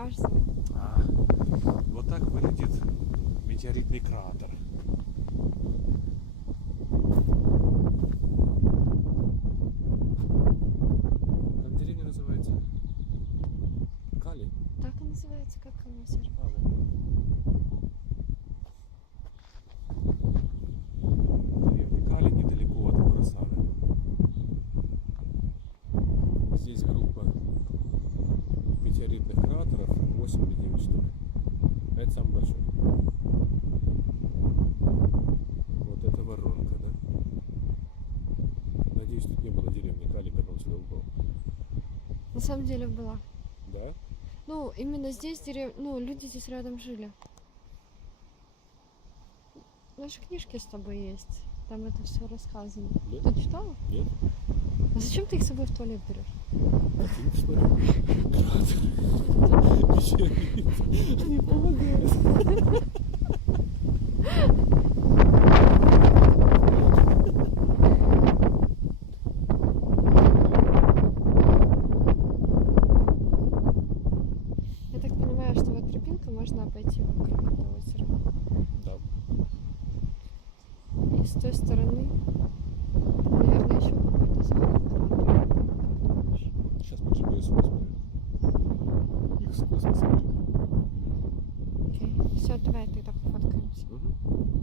кажется. Вот так выглядит метеоритный кратер. Как деревня называется? Кали? Так и называется, как озеро. Деревня Кали недалеко от Курасана. Здесь группа метеоритных кратеров, 8 или 9 штук. Это самый большой. Вот это воронка, да? Надеюсь, тут не было деревни Кали, когда он сюда упал. На самом деле была. Да? Ну, именно здесь люди здесь рядом жили. Наши книжки с тобой есть. Там это все рассказано. Нет? Ты читала? Нет? А зачем ты их с собой в туалет берешь? Фильм посмотрю. Кратер. Метеорит. Они помогают. Я так понимаю, что вот тропинка можно обойти вокруг этого озера. Да. И с той стороны, наверное, еще какой-то заход кратер. Как думаешь? Сейчас по GPS посмотрим. Их с космоса видно. Окей. Все, давай тогда пофоткаемся. Угу.